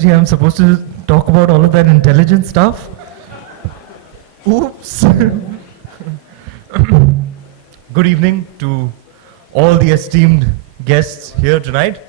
Anuji, I'm supposed to talk about all of that intelligent stuff? Oops. Good evening to all the esteemed guests here tonight.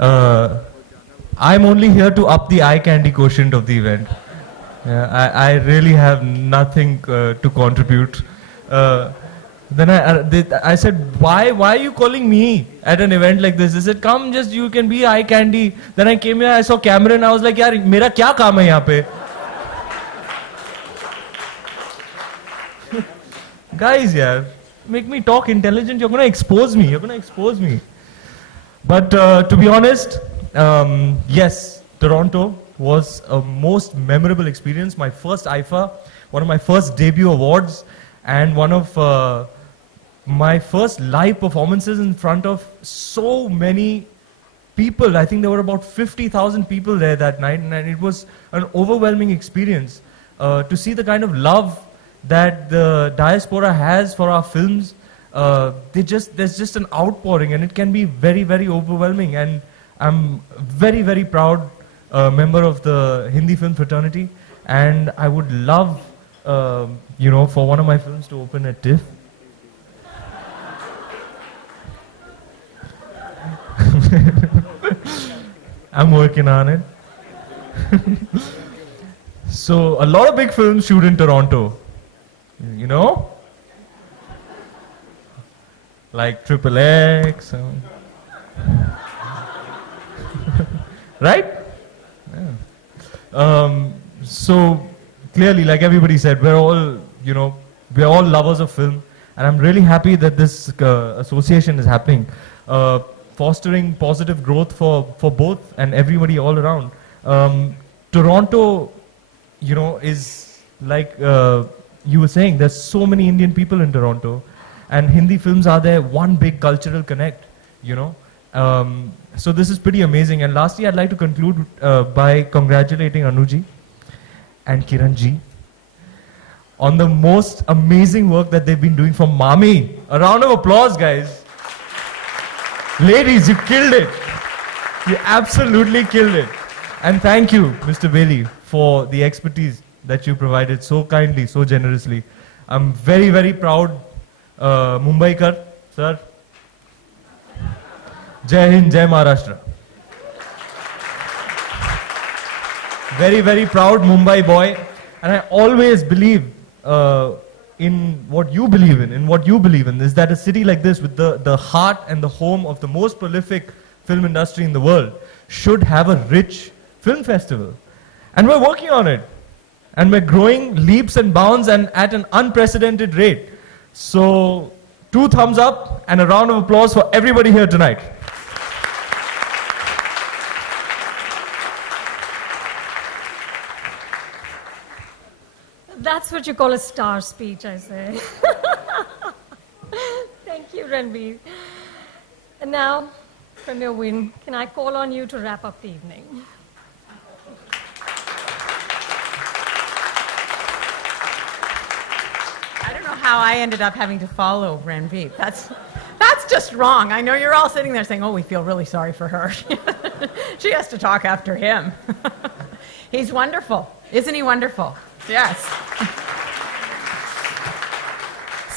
I'm only here to up the eye candy quotient of the event. I really have nothing to contribute. Then I said, why are you calling me at an event like this? They said, come, just you can be eye candy. Then I came here, I saw Cameron, I was like, yaar, mera kya kaam hai yahan pe? Guys, yaar, make me talk intelligent. You're going to expose me. But to be honest, yes, Toronto was a most memorable experience. My first IFA, one of my first debut awards, and one of my first live performances in front of so many people. I think there were about 50,000 people there that night, and it was an overwhelming experience to see the kind of love that the diaspora has for our films. There's just an outpouring, and it can be very, very overwhelming. And I'm very, very proud member of the Hindi film fraternity, and I would love, for one of my films to open at TIFF. I'm working on it. So a lot of big films shoot in Toronto, like XXX, right? Yeah. So clearly, like everybody said, we're all lovers of film, and I'm really happy that this association is happening, fostering positive growth for both and everybody all around. Toronto, is like you were saying, there's so many Indian people in Toronto, and Hindi films are there, one big cultural connect, So this is pretty amazing. And lastly, I'd like to conclude by congratulating Anuji and Kiranji on the most amazing work that they've been doing for Mami. A round of applause, guys. Ladies, you killed it. You absolutely killed it. And thank you, Mr. Bailey, for the expertise that you provided so kindly, so generously. I'm very, very proud. Mumbaikar, sir. Jai Hind, Jai Maharashtra. Very, very proud Mumbai boy. And I always believe in what you believe in, is that a city like this, with the heart and the home of the most prolific film industry in the world, should have a rich film festival. And we're working on it. And we're growing leaps and bounds and at an unprecedented rate. So 2 thumbs up and a round of applause for everybody here tonight. That's what you call a star speech, I say. Thank you, Ranveer. And now, Premier Win, can I call on you to wrap up the evening? I don't know how I ended up having to follow Ranveer. That's just wrong. I know you're all sitting there saying, oh, we feel really sorry for her. She has to talk after him. He's wonderful. Isn't he wonderful? Yes.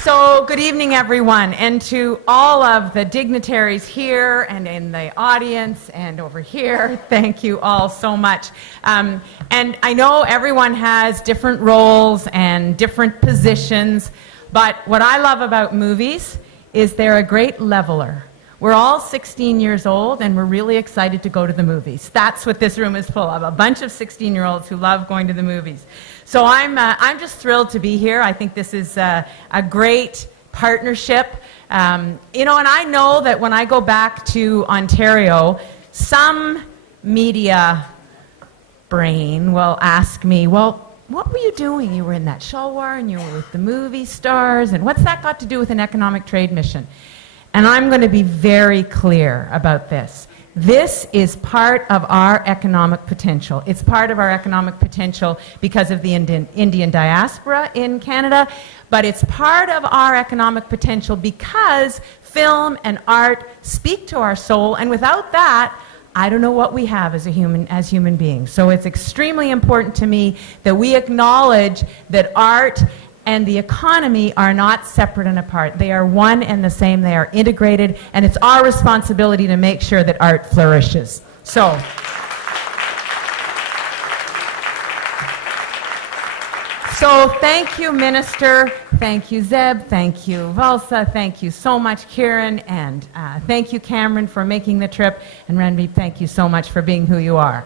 So, good evening, everyone, and to all of the dignitaries here and in the audience and over here, thank you all so much. And I know everyone has different roles and different positions, but what I love about movies is they're a great leveler. We're all 16 years old, and we're really excited to go to the movies. That's what this room is full of, a bunch of 16-year-olds who love going to the movies. So I'm just thrilled to be here. I think this is a great partnership. And I know that when I go back to Ontario, some media brain will ask me, well, what were you doing? You were in that Shalwar, and you were with the movie stars, and what's that got to do with an economic trade mission? And I'm going to be very clear about this. This is part of our economic potential. It's part of our economic potential because of the Indian diaspora in Canada, but it's part of our economic potential because film and art speak to our soul, and without that, I don't know what we have as human beings. So it's extremely important to me that we acknowledge that art and the economy are not separate and apart. They are one and the same. They are integrated, and it's our responsibility to make sure that art flourishes. So thank you, Minister. Thank you, Zeb. Thank you, Valsa. Thank you so much, Kieran. And thank you, Cameron, for making the trip. And Ranveer, thank you so much for being who you are.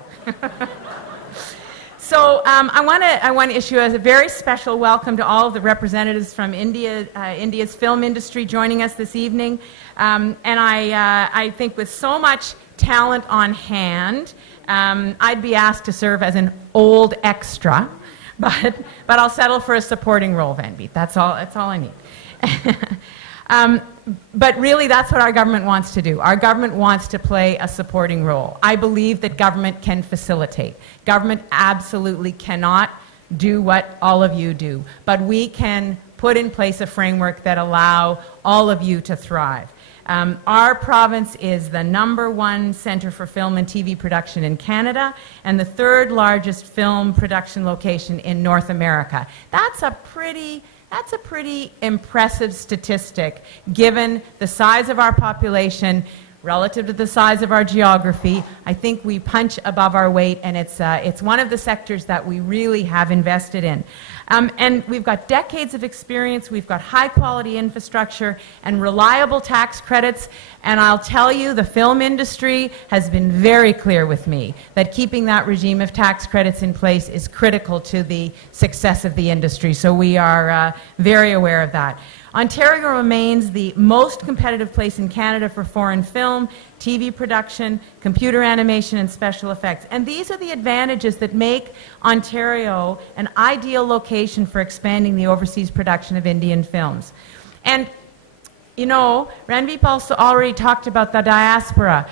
So I want to issue a very special welcome to all of the representatives from India's film industry joining us this evening. And I think with so much talent on hand, I'd be asked to serve as an old extra. But I'll settle for a supporting role, Ranveer. That's all I need. But really, that's what our government wants to do. Our government wants to play a supporting role. I believe that government can facilitate. Government absolutely cannot do what all of you do. But we can put in place a framework that allow all of you to thrive. Our province is the #1 centre for film and TV production in Canada and the 3rd largest film production location in North America. That's a pretty impressive statistic given the size of our population relative to the size of our geography. I think we punch above our weight, and it's one of the sectors that we really have invested in. And we've got decades of experience, we've got high-quality infrastructure and reliable tax credits, and I'll tell you, the film industry has been very clear with me that keeping that regime of tax credits in place is critical to the success of the industry, so we are very aware of that. Ontario remains the most competitive place in Canada for foreign film, TV production, computer animation, and special effects. And these are the advantages that make Ontario an ideal location for expanding the overseas production of Indian films. And, you know, Ranveer also already talked about the diaspora.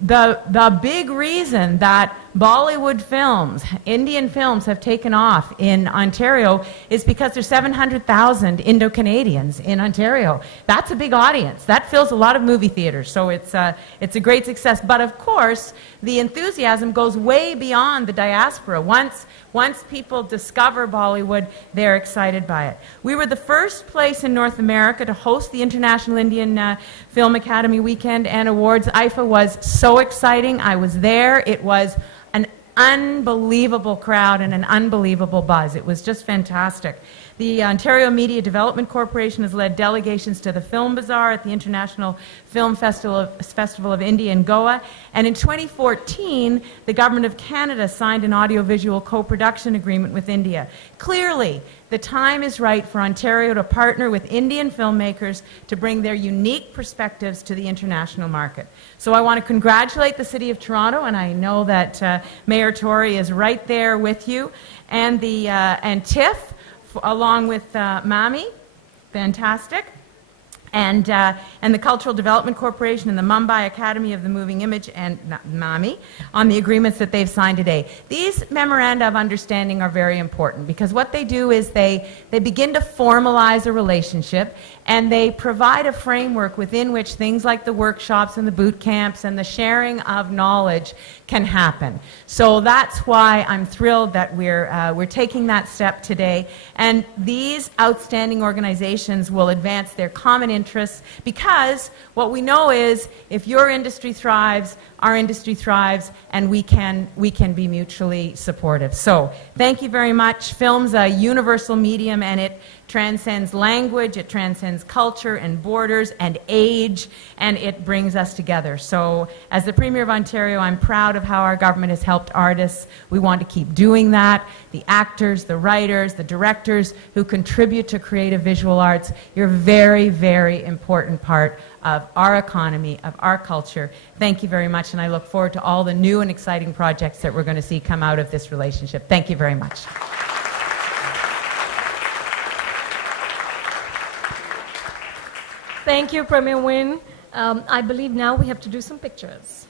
The big reason that Bollywood films, Indian films, have taken off in Ontario is because there's 700,000 Indo-Canadians in Ontario. That's a big audience. That fills a lot of movie theaters, so it's a great success. But of course, the enthusiasm goes way beyond the diaspora. Once people discover Bollywood, they're excited by it. We were the first place in North America to host the International Indian Film Academy Weekend and Awards. IFA was so exciting. I was there. It was an unbelievable crowd and an unbelievable buzz. It was just fantastic. The Ontario Media Development Corporation has led delegations to the Film Bazaar at the International Film Festival of India in Goa. And in 2014, the Government of Canada signed an audiovisual co-production agreement with India. Clearly, the time is right for Ontario to partner with Indian filmmakers to bring their unique perspectives to the international market. So I want to congratulate the City of Toronto, and I know that Mayor Tory is right there with you, and TIFF, along with MAMI, fantastic, and the Cultural Development Corporation and the Mumbai Academy of the Moving Image and MAMI on the agreements that they've signed today. These memoranda of understanding are very important because what they do is they begin to formalize a relationship, and they provide a framework within which things like the workshops and the boot camps and the sharing of knowledge can happen. So that's why I'm thrilled that we're taking that step today. And these outstanding organizations will advance their common interests because what we know is if your industry thrives, our industry thrives, and we can be mutually supportive. So thank you very much. Film's a universal medium, and it transcends language, it transcends culture and borders and age, and it brings us together. So as the Premier of Ontario, I'm proud of how our government has helped artists. We want to keep doing that. The actors, the writers, the directors who contribute to creative visual arts, you're a very, very important part of our economy, of our culture. Thank you very much, and I look forward to all the new and exciting projects that we're going to see come out of this relationship. Thank you very much. Thank you, Premier Wynne. I believe now we have to do some pictures.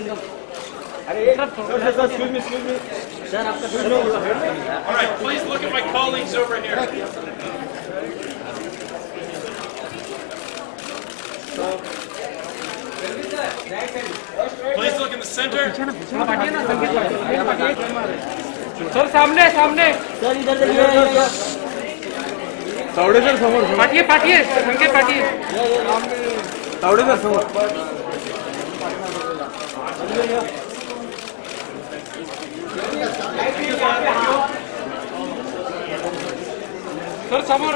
All right, please look at my colleagues over here. Please look in the center. Sir सामने सामने sir इधर देखिए Sawade sir समोर पाठिए पाठिए संकेत पाठिए Sawade sir समोर sir समोर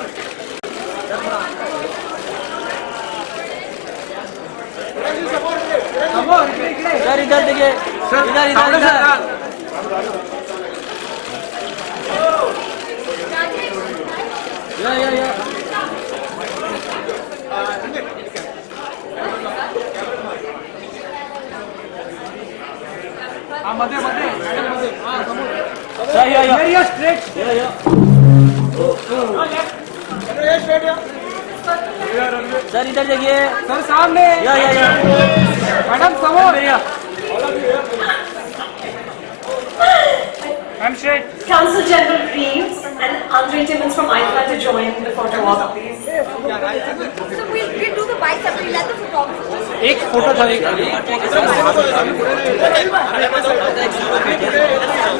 sir इधर देखिए इधर इधर इधर या मध्ये मध्ये मॅडम मध्ये समोर या स्ट्रेट सर इधर देखिए सर सामने या मैडम समोर handshake. Council General Reeves and Andre Timmons from Iceland to join the photo op, please. So we'll do the bicep. We'll let the photographer. एक फोटो था एक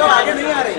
आगे नहीं आ रही